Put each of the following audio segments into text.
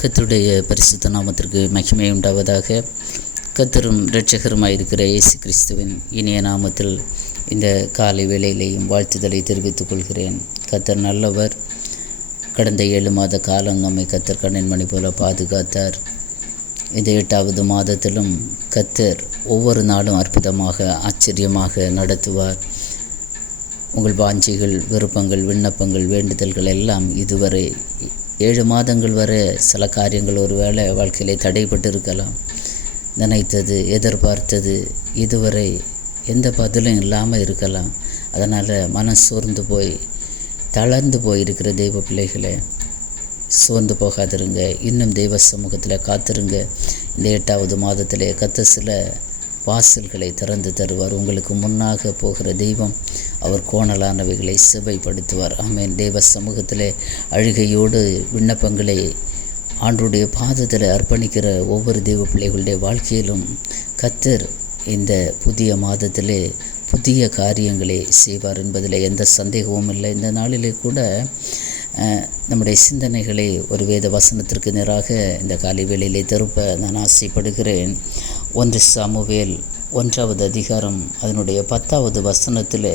கர்த்தருடைய பரிசுத்த நாமத்திற்கு மகிமை உண்டாவதாக. கர்த்தரும் இரட்சகருமாயிருக்கிற இயேசு கிறிஸ்துவின் இனிய நாமத்தில் இந்த காலை வேளையிலேயும் வாழ்த்துதலை தெரிவித்துக் கொள்கிறேன். கர்த்தர் நல்லவர். கடந்த 7 மாத காலம் நம்மை கர்த்தர் கண்ணின் மணி போல பாதுகாத்தார். இந்த 8வது மாதத்திலும் கர்த்தர் ஒவ்வொரு நாளும் அற்புதமாக ஆச்சரியமாக நடத்துவார். உங்கள் வாஞ்சிகள், விருப்பங்கள், விண்ணப்பங்கள், வேண்டுதல்கள் எல்லாம் இதுவரை 7 மாதங்கள் வரை சில காரியங்கள் ஒருவேளை வாழ்க்கையிலே தடைப்பட்டு இருக்கலாம். நினைத்தது, எதிர்பார்த்தது இதுவரை எந்த பதிலும் இல்லாமல் இருக்கலாம். அதனால் மனம் சோர்ந்து போய் தளர்ந்து போயிருக்கிற தெய்வ பிள்ளைகளே, சோர்ந்து போகாதிருங்க. இன்னும் தெய்வ சமூகத்தில் காத்திருங்க. இந்த 8வது மாதத்திலே கர்த்தர் சில வாசல்களை திறந்து தருவார். உங்களுக்கு முன்னாக போகிற தெய்வம் அவர் கோணலானவைகளை செவ்வைப்படுத்துவார். ஆமென். தெய்வ சமூகத்திலே அழுகையோடு விண்ணப்பங்களை ஆண்டவருடைய பாதத்தில் அர்ப்பணிக்கிற ஒவ்வொரு தெய்வ பிள்ளைகளுடைய வாழ்க்கையிலும் கர்த்தர் இந்த புதிய மாதத்திலே புதிய காரியங்களை செய்வார் என்பதில் எந்த சந்தேகமும் இல்லை. இந்த நாளிலே கூட நம்முடைய சிந்தனைகளை ஒரு வேத வசனத்திற்கு நேராக இந்த காலை வேளையிலே திருப்ப நான் ஆசைப்படுகிறேன். 1 சாமுவேல் 1வது அதிகாரம் அதனுடைய 10வது வசனத்தில்,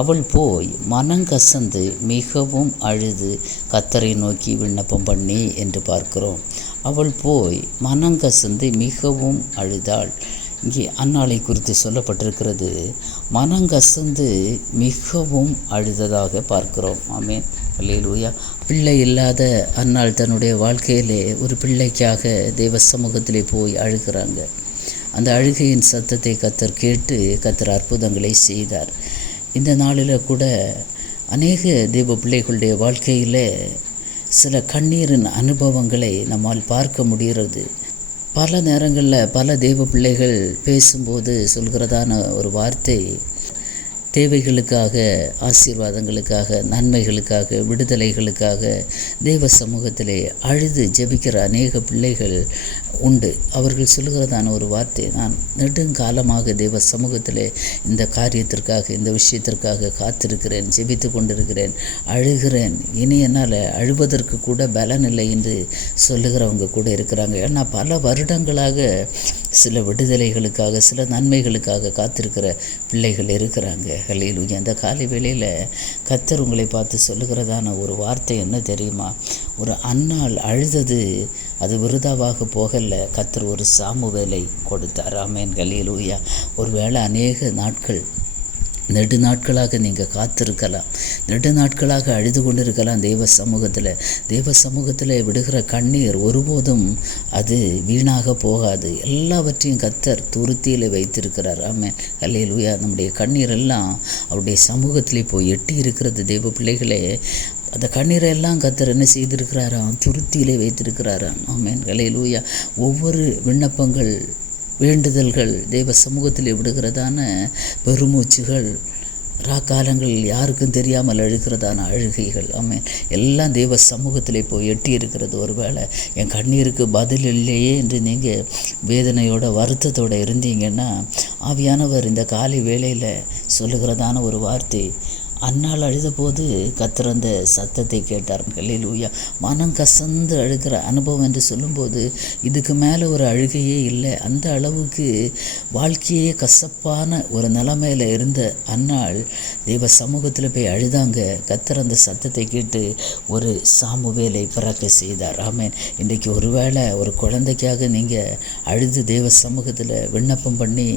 அவள் போய் மனங்கசந்து மிகவும் அழுது கர்த்தரை நோக்கி விண்ணப்பம் பண்ணி என்று பார்க்கிறோம். அவள் போய் மனங்கசந்து மிகவும் அழுதாள். இங்கே அன்னாளை குறித்து சொல்லப்பட்டிருக்கிறது. மனங்கசந்து மிகவும் அழுததாக பார்க்கிறோம். ஆமென். அல்லேலூயா. பிள்ளை இல்லாத அன்னாள் தன்னுடைய வாழ்க்கையிலே ஒரு பிள்ளைக்காக தெய்வ சமூகத்திலே போய் அழுகிறாங்க. அந்த அழுகையின் சத்தத்தை கர்த்தர் கேட்டு கர்த்தர் அற்புதங்களை செய்தார். இந்த நாளில் கூட அநேக தெய்வ பிள்ளைகளுடைய வாழ்க்கையில் சில கண்ணீரின் அனுபவங்களை நம்மால் பார்க்க முடிகிறது. பல நேரங்களில் பல தெய்வ பிள்ளைகள் பேசும்போது சொல்கிறதான ஒரு வார்த்தை, தேவைகளுக்காக, ஆசீர்வாதங்களுக்காக, நன்மைகளுக்காக, விடுதலைகளுக்காக தெய்வ சமூகத்திலே அழுது ஜெபிக்கிற அநேக பிள்ளைகள் உண்டு. அவர்கள் சொல்லுகிறதான ஒரு வார்த்தை, நான் நெடுங்காலமாக தெய்வ சமூகத்திலே இந்த காரியத்திற்காக, இந்த விஷயத்திற்காக காத்திருக்கிறேன், ஜெபித்து கொண்டிருக்கிறேன், அழுகிறேன், இனி என்னால் அழுவதற்கு கூட பலன் இல்லை என்று சொல்லுகிறவங்க கூட இருக்கிறாங்க. ஏன்னா பல வருடங்களாக சில விடுதலைகளுக்காக, சில நன்மைகளுக்காக காத்திருக்கிற பிள்ளைகள் இருக்கிறாங்க. ஹல்லேலூயா. அந்த காலை வேளையில் கர்த்தர் உங்களை பார்த்து சொல்லுகிறதான ஒரு வார்த்தை என்ன தெரியுமா? ஒரு அன்னாள் அழுதது அது விருதாவாக போகல. கர்த்தர் ஒரு சாமுவேலை கொடுத்தார். ஆமென். ஹல்லேலூயா. ஒருவேளை அநேக நாட்கள், நெடு நாட்களாக நீங்கள் காத்திருக்கலாம், நெடு நாட்களாக அழுது கொண்டிருக்கலாம். தெய்வ சமூகத்தில் விடுகிற கண்ணீர் ஒருபோதும் அது வீணாக போகாது. எல்லாவற்றையும் கர்த்தர் துருத்தியில் வைத்திருக்கிறார். ஆமென். அல்லேலூயா. நம்முடைய கண்ணீர் எல்லாம் அவருடைய சமூகத்திலே போய் எட்டி இருக்கிறது. தெய்வ பிள்ளைகளே, அந்த கண்ணீரெல்லாம் கர்த்தர் என்ன செய்திருக்கிறாராம்? துருத்தியிலே வைத்திருக்கிறாராம். ஆமென். அல்லேலூயா. ஒவ்வொரு விண்ணப்பங்கள், வேண்டுதல்கள் தெய்வ சமூகத்தில் விடுகிறதான பெருமூச்சுகள், காலங்களில் யாருக்கும் தெரியாமல் அழுகிறதான அழுகைகள், ஆமென், எல்லாம் தெய்வ சமூகத்தில் போய் எட்டி இருக்கிறது. ஒருவேளை என் கண்ணீருக்கு பதில் இல்லையே என்று நீங்கள் வேதனையோட, வருத்தத்தோடு இருந்தீங்கன்னா, ஆவியானவர் இந்த காலை வேளையில் சொல்லுகிறதான ஒரு வார்த்தை, அன்னாள் அழுதபோது கர்த்தர் அந்த சத்தத்தை கேட்டார். அல்லேலூயா. மனம் கசந்து அழுகிற அனுபவம் என்று சொல்லும்போது இதுக்கு மேலே ஒரு அழுகையே இல்லை. அந்த அளவுக்கு வாழ்க்கையே கசப்பான ஒரு நிலைமையில் இருந்த அன்னாள் தெய்வ சமூகத்தில் போய் அழுதாங்க. கர்த்தர் அந்த சத்தத்தை கேட்டு ஒரு சாமுவேலை பிறக்க செய்தார். ஆமென். இன்றைக்கி ஒருவேளை ஒரு குழந்தைக்காக நீங்கள் அழுது தெய்வ சமூகத்தில் விண்ணப்பம் பண்ணி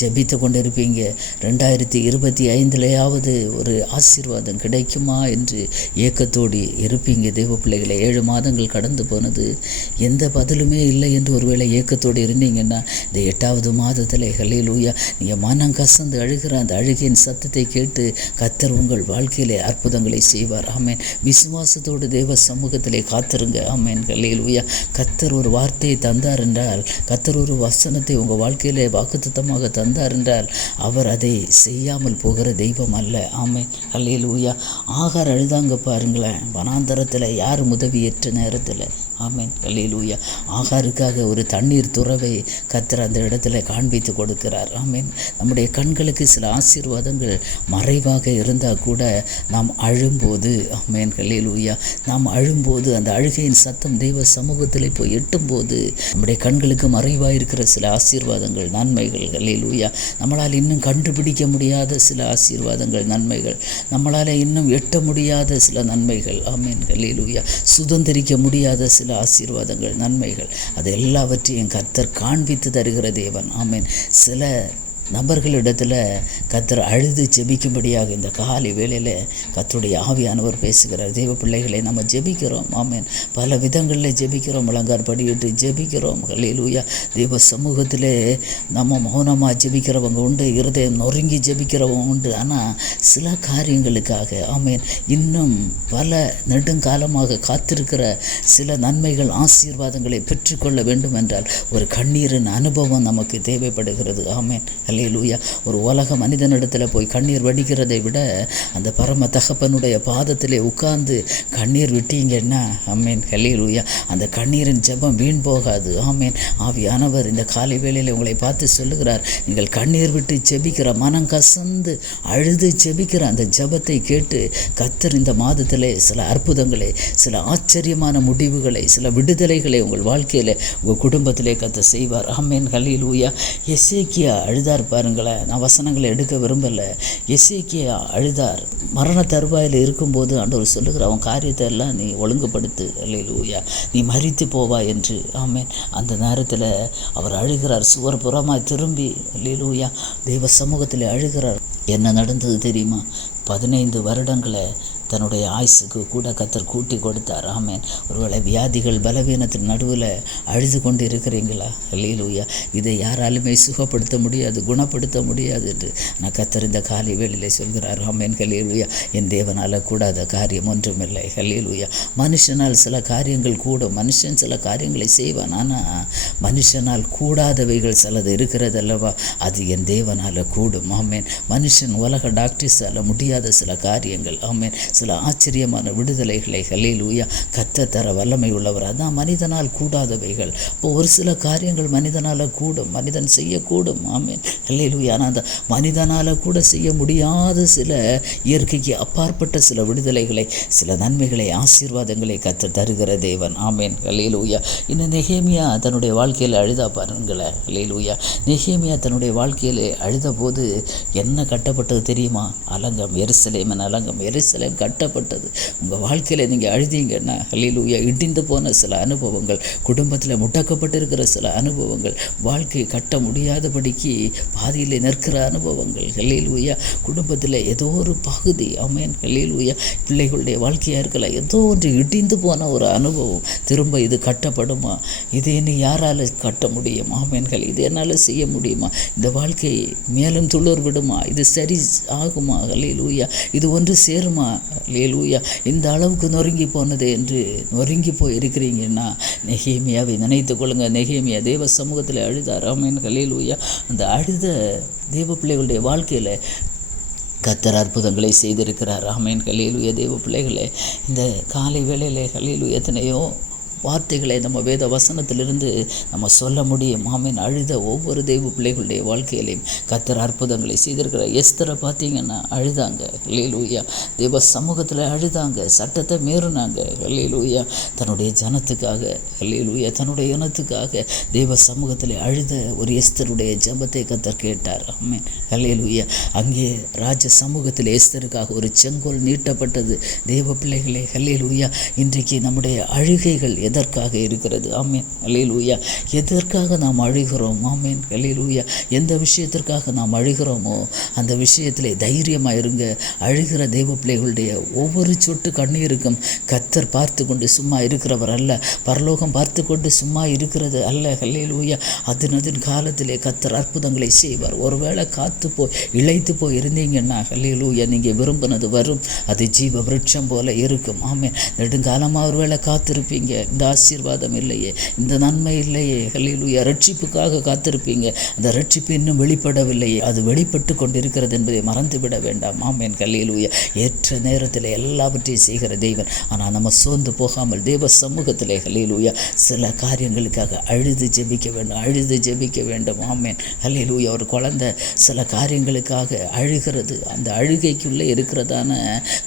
ஜெபித்து கொண்டு இருப்பீங்க. 2025 ஒரு ஆசீர்வாதம் கிடைக்குமா என்று ஏக்கத்தோடு இருப்பீங்க. தெய்வ பிள்ளைகளை, 7 மாதங்கள் கடந்து போனது, எந்த பதிலுமே இல்லை என்று ஒருவேளை ஏக்கத்தோடு இருந்தீங்கன்னா, இந்த 8வது மாதத்தில் ஹல்லேலூயா, நீங்கள் மனம் கசந்து அழுகிற அந்த அழுகையின் சத்தத்தை கேட்டு கர்த்தர் உங்கள் வாழ்க்கையிலே அற்புதங்களை செய்வார். ஆமென். விசுவாசத்தோடு தெய்வ சமூகத்திலே காத்திருங்க. ஆமென். ஹல்லேலூயா. கர்த்தர் ஒரு வார்த்தையை தந்தார் என்றால், கர்த்தர் ஒரு வசனத்தை உங்கள் வாழ்க்கையிலே வாக்குத்தத்தமாக தந்தார் என்றால், அவர் அதை செய்யாமல் போகிற தெய்வம் அல்ல. ஆமென். அல்லேலூயா. ஆகார் அழுதாங்க பாருங்களேன். வனாந்தரத்தில் யார் உதவியற்ற நேரத்தில், ஆமேன். அல்லேலூயா. ஆகாருக்காக ஒரு தண்ணீர் துறவை கர்த்தர் அந்த இடத்துல காண்பித்து கொடுக்கிறார். ஆமேன். நம்முடைய கண்களுக்கு சில ஆசீர்வாதங்கள் மறைவாக இருந்தால் கூட நாம் அழும்போது, ஆமேன், அல்லேலூயா, நாம் அழும்போது அந்த அழுகையின் சத்தம் தெய்வ சமூகத்தில் போய் எட்டும்போது நம்முடைய கண்களுக்கு மறைவாக இருக்கிற சில ஆசீர்வாதங்கள், நன்மைகள், அல்லேலூயா, நம்மளால் இன்னும் கண்டுபிடிக்க முடியாத சில ஆசீர்வாதங்கள், நன்மைகள், நம்மளால் இன்னும் எட்ட முடியாத சில நன்மைகள், ஆமேன், அல்லேலூயா, சுதந்திரிக்க முடியாத சில ஆசீர்வாதங்கள், நன்மைகள், அது எல்லாவற்றையும் கர்த்தர் காண்பித்து தருகிற தேவன். ஆமேன். சில நபர்களிடத்தில் கர்த்தர் அழுது ஜெபிக்கும்படியாக இந்த காலை வேளையில் கர்த்தருடைய ஆவியானவர் பேசுகிறார். தெய்வ பிள்ளைகளை நம்ம ஜெபிக்கிறோம். ஆமேன். பல விதங்களில் ஜெபிக்கிறோம். முழங்கார் படியிட்டு ஜெபிக்கிறோம். அல்லேலூயா. தெய்வ சமூகத்திலே நம்ம மௌனமாக ஜெபிக்கிறவங்க உண்டு, இருதயம் நொறுங்கி ஜெபிக்கிறவங்க உண்டு. ஆனால் சில காரியங்களுக்காக, ஆமேன், இன்னும் பல நெடுங்காலமாக காத்திருக்கிற சில நன்மைகள், ஆசீர்வாதங்களை பெற்றுக்கொள்ள வேண்டும் என்றால் ஒரு கண்ணீரின் அனுபவம் நமக்கு தேவைப்படுகிறது. ஆமேன். அல்லேலூயா. ஒரு உலக மனிதனிடத்தில் போய் கண்ணீர் வடிக்கிறதை விட அந்த பரம தகப்பனுடைய பாதத்திலே உட்கார்ந்து கண்ணீர் விட்டீங்கன்னா, ஆமேன், அல்லேலூயா, அந்த கண்ணீரின் ஜெபம் வீண் போகாது. ஆமேன். ஆவியானவர் இந்த காலை வேளையில் உங்களை பார்த்து சொல்லுகிறார், நீங்கள் கண்ணீர் விட்டு ஜெபிக்கிற, மனம் கசந்து அழுது ஜெபிக்கிற அந்த ஜெபத்தை கேட்டு கர்த்தர் இந்த மாதத்திலே சில அற்புதங்களை, சில ஆச்சரியமான முடிவுகளை, சில விடுதலைகளை உங்கள் வாழ்க்கையில், உங்கள் குடும்பத்திலே கர்த்தர் செய்வார். ஆமேன். அல்லேலூயா. எசேக்கியா அழுதார் பாருங்களேன். நான் வசனங்களை எடுக்க விரும்பலை. எசேக்கியா அழுதார். மரண தருவாயில் இருக்கும்போது ஆண்டவர் சொல்லுகிற, அவன் காரியத்தை எல்லாம் நீ ஒழுங்குபடுத்து, அல்லேலூயா, நீ மரித்து போவா என்று. ஆமேன். அந்த நேரத்தில் அவர் அழுகிறார். சுவர் புறமாய் திரும்பி, அல்லேலூயா, தெய்வ சமூகத்தில் அழுகிறார். என்ன நடந்தது தெரியுமா? 15 வருடங்களை தன்னுடைய ஆயுசுக்கு கூட கர்த்தர் கூட்டி கொடுத்தார். ஆமேன். ஒருவேளை வியாதிகள், பலவீனத்தின் நடுவில் அழுது கொண்டு இருக்கிறீங்களா? அல்லேலூயா. இதை யாராலுமே சுகப்படுத்த முடியாது, குணப்படுத்த முடியாது என்று நான் கர்த்தர் இந்த காலை வேளையிலே சொல்கிறார். ஆமேன். அல்லேலூயா. என் தேவனால் கூடாத காரியம் ஒன்றுமில்லை. அல்லேலூயா. மனுஷனால் சில காரியங்கள் கூடும், மனுஷன் சில காரியங்களை செய்வான். ஆனால் மனுஷனால் கூடாதவைகள் சிலது இருக்கிறது அல்லவா, அது என் தேவனால் கூடும். ஆமேன். மனுஷன் உலக டாக்டர்ஸால் முடியாத சில காரியங்கள், ஆமேன், சில ஆச்சரியமான விடுதலைகளை, அல்லேலூயா, கர்த்தர் தர வல்லமை உள்ளவர். அதான் மனிதனால் கூடாதவைகள். இப்போ ஒரு சில காரியங்கள் மனிதனால் கூடும், மனிதன் செய்யக்கூடும். ஆமேன். அல்லேலூயா. ஆனால் அந்த மனிதனால் கூட செய்ய முடியாத சில இயற்கைக்கு அப்பாற்பட்ட சில விடுதலைகளை, சில நன்மைகளை, ஆசீர்வாதங்களை கர்த்தர் தருகிற தேவன். ஆமேன். அல்லேலூயா. இன்னும் நெகேமியா தன்னுடைய வாழ்க்கையில் அழுதா பாருங்களேன். அல்லேலூயா. நெகேமியா தன்னுடைய வாழ்க்கையில் அழுத போது என்ன கட்டப்பட்டது தெரியுமா? அலங்கம், எருசலேமின் அலங்கம், எருசலேம் கட்டப்பட்டது. உங்கள் வாழ்க்கையில் நீங்கள் அழுதீங்கன்னா, அல்லேலூயா, இடிந்து போன சில அனுபவங்கள், குடும்பத்தில் முடக்கப்பட்டிருக்கிற சில அனுபவங்கள், வாழ்க்கையை கட்ட முடியாதபடிக்கு பாதியில் நிற்கிற அனுபவங்கள், அல்லேலூயா, குடும்பத்தில் ஏதோ ஒரு பகுதி, ஆமேன், அல்லேலூயா, பிள்ளைகளுடைய வாழ்க்கையாக இருக்கலாம், ஏதோ ஒன்று இடிந்து போன ஒரு அனுபவம், திரும்ப இது கட்டப்படுமா? இது என்ன யாரால் கட்ட முடியும்? ஆமேன்கள், இது என்னால் செய்ய முடியுமா? இந்த வாழ்க்கை மேலும் துளிர் விடுமா? இது சரி ஆகுமா? அல்லேலூயா, இது ஒன்று சேருமா? அல்லேலூயா. இந்த அளவுக்கு நொறுங்கி போனது என்று நொறுங்கி போய் இருக்கிறீங்கன்னா நெகேமியாவை நினைத்து கொள்ளுங்க. நெகேமியா தேவ சமூகத்தில் அழுதார். ஆமேன். அல்லேலூயா. அந்த அழுத தேவ பிள்ளைகளுடைய வாழ்க்கையில் கர்த்தர் அற்புதங்களை செய்திருக்கிறார். ஆமேன். அல்லேலூயா. தேவ பிள்ளைகளே, இந்த காலை வேளையிலே அல்லேலூயா எத்தனையோ வார்த்தைகளை நம்ம வேத வசனத்திலிருந்து நம்ம சொல்ல முடியும். ஆமீன். அழுத ஒவ்வொரு தெய்வ பிள்ளைகளுடைய வாழ்க்கையிலையும் கர்த்தர் அற்புதங்களை செய்திருக்கிற. எஸ்தரை பார்த்தீங்கன்னா அழுதாங்க. அல்லேலூயா. தேவ சமூகத்தில் அழுதாங்க, சட்டத்தை மீறினாங்க. அல்லேலூயா. தன்னுடைய ஜனத்துக்காக, அல்லேலூயா, தன்னுடைய இனத்துக்காக தேவ சமூகத்தில் அழுத ஒரு எஸ்தருடைய ஜெபத்தை கர்த்தர் கேட்டார். ஆமீன். அல்லேலூயா. அங்கே ராஜ சமூகத்தில் எஸ்தருக்காக ஒரு செங்கோல் நீட்டப்பட்டது. தேவ பிள்ளைகளே, அல்லேலூயா, இன்றைக்கு நம்முடைய அழுகைகள் எதற்காக இருக்கிறது? ஆமேன். அல்லேலூயா. எதற்காக நாம் அழுகிறோம்? ஆமேன். அல்லேலூயா. எந்த விஷயத்திற்காக நாம் அழுகிறோமோ அந்த விஷயத்திலே தைரியமாக இருங்க. அழுகிற தெய்வ பிள்ளைகளுடைய ஒவ்வொரு சொட்டு கண்ணீருக்கும் கர்த்தர் பார்த்து கொண்டு சும்மா இருக்கிறவர் அல்ல. பரலோகம் பார்த்து கொண்டு சும்மா இருக்கிறது அல்ல. அல்லேலூயா. அதன் காலத்திலே கர்த்தர் அற்புதங்களை செய்வார். ஒருவேளை காத்து போய் இழைத்து போய் இருந்தீங்கன்னா, அல்லேலூயா, நீங்கள் விரும்பினது வரும். அது ஜீவ விருட்சம் போல இருக்கும். ஆமேன். நெடுங்காலமாக ஒருவேளை காத்திருப்பீங்க. இந்த ஆசீர்வாதம் இல்லையே, இந்த நன்மை இல்லையே. ஹல்லேலூயா. ரட்சிப்புக்காக காத்திருப்பீங்க, அந்த ரட்சிப்பு இன்னும் வெளிப்படவில்லையே, அது வெளிப்பட்டு கொண்டிருக்கிறது என்பதை மறந்துவிட வேண்டாம். ஆமென். ஹல்லேலூயா. ஏற்ற நேரத்தில் எல்லாவற்றையும் செய்கிற தெய்வன். ஆனால் நம்ம சோர்ந்து போகாமல் தேவ சமூகத்திலே ஹல்லேலூயா சில காரியங்களுக்காக அழுது ஜெபிக்க வேண்டும். ஆமென். ஹல்லேலூயா. ஒரு குழந்தை சில காரியங்களுக்காக அழுகிறது. அந்த அழுகைக்குள்ளே இருக்கிறதான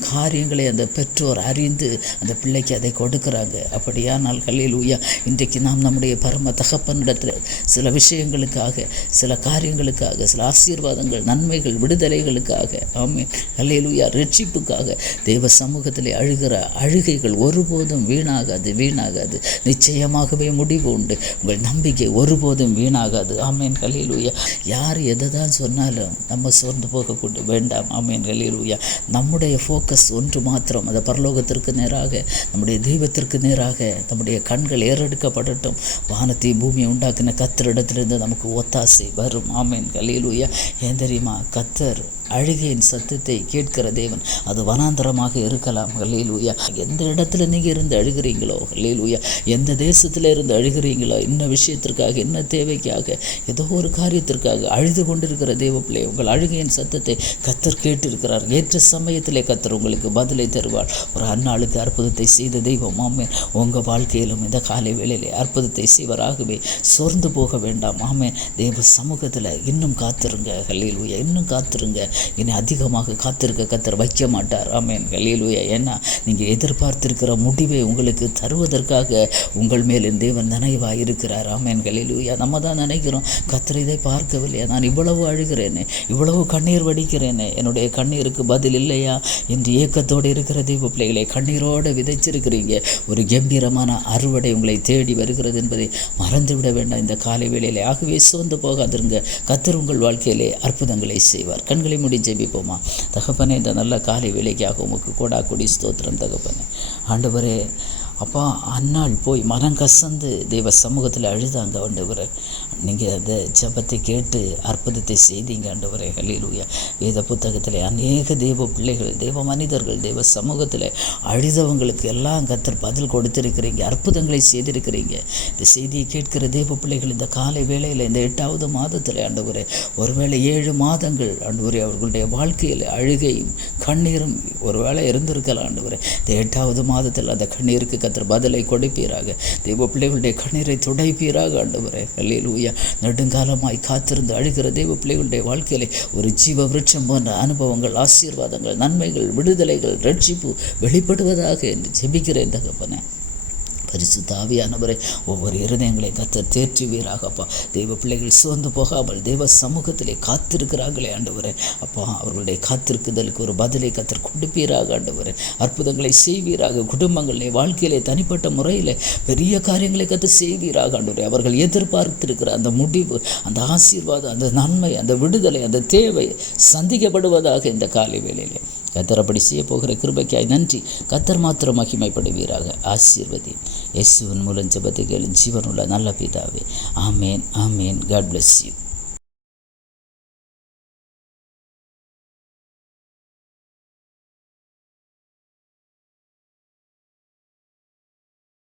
காரியங்களை அந்த பெற்றோர் அறிந்து அந்த பிள்ளைக்கு அதை கொடுக்குறாங்க. அப்படியானால் ஹல்லேலூயா, இன்றைக்கு நாம் நம்முடைய பரம தகப்பனிடத்தில் சில விஷயங்களுக்காக, சில காரியங்களுக்காக, சில ஆசீர்வாதங்கள், நன்மைகள், விடுதலைகளுக்காக, ஆமென் ஹல்லேலூயா, ரட்சிப்புக்காக தேவ சமூகத்திலே அழுகிற அழுகைகள் ஒருபோதும் வீணாகாது. நிச்சயமாகவே முடிவு உண்டு. உங்கள் நம்பிக்கை ஒருபோதும் வீணாகாது. ஆமென் ஹல்லேலூயா. யார் எதை தான் சொன்னாலும் நம்ம சோர்ந்து போகக்கூட வேண்டாம். ஆமென் ஹல்லேலூயா. நம்முடைய ஃபோக்கஸ் ஒன்று மாத்திரம், அந்த பரலோகத்திற்கு நேராக, நம்முடைய தெய்வத்திற்கு நேராக நம்முடைய கண்கள் ஏறெடுக்கப்படட்டும். வானத்தை பூமியை உண்டாக்கின கர்த்தரிடத்திலிருந்து நமக்கு ஒத்தாசை வரும். ஆமென் ஹல்லேலூயா. ஏன் தெரியுமா? கர்த்தர் அழுகையின் சத்தத்தை கேட்கிற தேவன். அது வனாந்தரமாக இருக்கலாம். ஹல்லேலூயா. எந்த இடத்துல நீங்கள் இருந்து அழுகிறீங்களோ, ஹல்லேலூயா, எந்த தேசத்தில் இருந்து அழுகிறீங்களோ, என்ன விஷயத்திற்காக, என்ன தேவைக்காக, ஏதோ ஒரு காரியத்திற்காக அழுது கொண்டிருக்கிற தேவ பிள்ளை, உங்கள் அழுகையின் சத்தத்தை கர்த்தர் கேட்டிருக்கிறார். ஏற்ற சமயத்திலே கர்த்தர் உங்களுக்கு பதிலை தருவார். ஒரு அந்நாளுக்கு அற்புதத்தை செய்த தெய்வம். ஆமென். உங்கள் வாழ்க்கையிலும் இந்த காலை வேளையிலே அற்புதத்தை செய்வராகவே சோர்ந்து போக வேண்டாம். ஆமென். தேவ சமூகத்தில் இன்னும் காத்திருங்க. ஹல்லேலூயா. இன்னும் காத்திருங்க. இனி அதிகமாக காத்திருக்க கர்த்தர் வைக்க மாட்டார். ஆமென் ஹல்லேலூயா. ஏன்னா நீங்கள் எதிர்பார்த்திருக்கிற முடிவை உங்களுக்கு தருவதற்காக உங்கள் மேல் தேவன் நினைவாக இருக்கிறார். ஆமென் ஹல்லேலூயா. நம்ம தான் நினைக்கிறோம், கர்த்தர் இதை பார்க்கவில்லையா, நான் இவ்வளவு அழுகிறேனே, இவ்வளவு கண்ணீர் வடிக்கிறேனே, என்னுடைய கண்ணீருக்கு பதில் இல்லையா என்று ஏக்கத்தோடு இருக்கிற தெய்வ பிள்ளைகளை, கண்ணீரோடு விதைச்சிருக்கிறீங்க. ஒரு கம்பீரமான அறுவடை உங்களை தேடி வருகிறது என்பதை மறந்துவிட வேண்டாம் இந்த காலை வேளையிலே. ஆகவே சோர்ந்து போகாதிருங்க. கர்த்தர் உங்கள் வாழ்க்கையிலே அற்புதங்களை செய்வார். கண்களை முடி ஜெபிப்போமா? தகப்பனே, இந்த நல்ல காலை வேளைக்காக உமக்கு கொடி ஸ்தோத்திரம் தகப்பனே. ஆண்டவரே, அப்பா, அன்னாள் போய் மனம் கசந்து தெய்வ சமூகத்தில் அழுதாங்க. ஆண்டவரே, நீங்கள் அந்த ஜெபத்தை கேட்டு அற்புதத்தை செய்தீங்க. ஆண்டவரே ஹல்லேலூயா. வேத புத்தகத்தில் அநேக தெய்வ பிள்ளைகள், தெய்வ மனிதர்கள் தெய்வ சமூகத்தில் அழுதவங்களுக்கு எல்லாம் கர்த்தர் பதில் கொடுத்திருக்கிறீங்க, அற்புதங்களை செய்திருக்கிறீங்க. இந்த செய்தியை கேட்கிற தெய்வ பிள்ளைகள் இந்த காலை வேளையில், இந்த 8வது மாதத்தில் ஆண்டவரே, ஒருவேளை 7 மாதங்கள் ஆண்டவரே அவர்களுடைய வாழ்க்கையில் அழுகையும் கண்ணீரும் ஒருவேளை இருந்திருக்கலாம். ஆண்டவரே, இந்த 8வது மாதத்தில் அந்த கண்ணீருக்கு கர்த்தர் பதிலை கொடுப்பீராக. தெய்வ பிள்ளைகளுடைய கண்ணீரை துடைப்பீராக. ஆண்டவரே ஹல்லேலூயா. நெடுங்காலமாய் காத்திருந்து அழுகிற தெய்வ பிள்ளைகளுடைய வாழ்க்கையிலே ஒரு ஜீவ விருட்சம் போன்ற அனுபவங்கள், ஆசீர்வாதங்கள், நன்மைகள், விடுதலைகள், ரட்சிப்பு வெளிப்படுவதாக என்று ஜெபிக்கிறேன் தகப்பனே. பரிசுத்த ஆவியானவரே, ஒவ்வொரு இருதயங்களை கர்த்தர் தேற்றுவீராகப்பா. தெய்வ பிள்ளைகள் சோர்ந்து போகாமல் தெய்வ சமூகத்திலே காத்திருக்கிறாங்களே ஆண்டவரே, அப்பா, அவர்களுடைய காத்திருக்குதலுக்கு ஒரு பதிலை கர்த்தர் கொடுப்பீராக. ஆண்டவரே, அற்புதங்களை செய்வீராக. குடும்பங்களிலே, வாழ்க்கையிலே, தனிப்பட்ட முறையில் பெரிய காரியங்களை கர்த்தர் செய்வீராக. ஆண்டவரே, அவர்கள் எதிர்பார்த்திருக்கிற அந்த முடிவு, அந்த ஆசீர்வாதம், அந்த நன்மை, அந்த விடுதலை, அந்த தேவை சந்திக்கப்படுவதாக இந்த காலை வேளையிலே. கர்த்தர் அப்படி செய்ய போகிற கிருபைக்காய் நன்றி. கர்த்தர் மாத்திரம் மகிமைப்படுவீராக. ஆசீர்வதி. இயேசுவின் மூலம் ஜெபத்தை கேளும் ஜீவனுள்ள நல்ல பிதாவே. ஆமேன். ஆமேன். God bless you.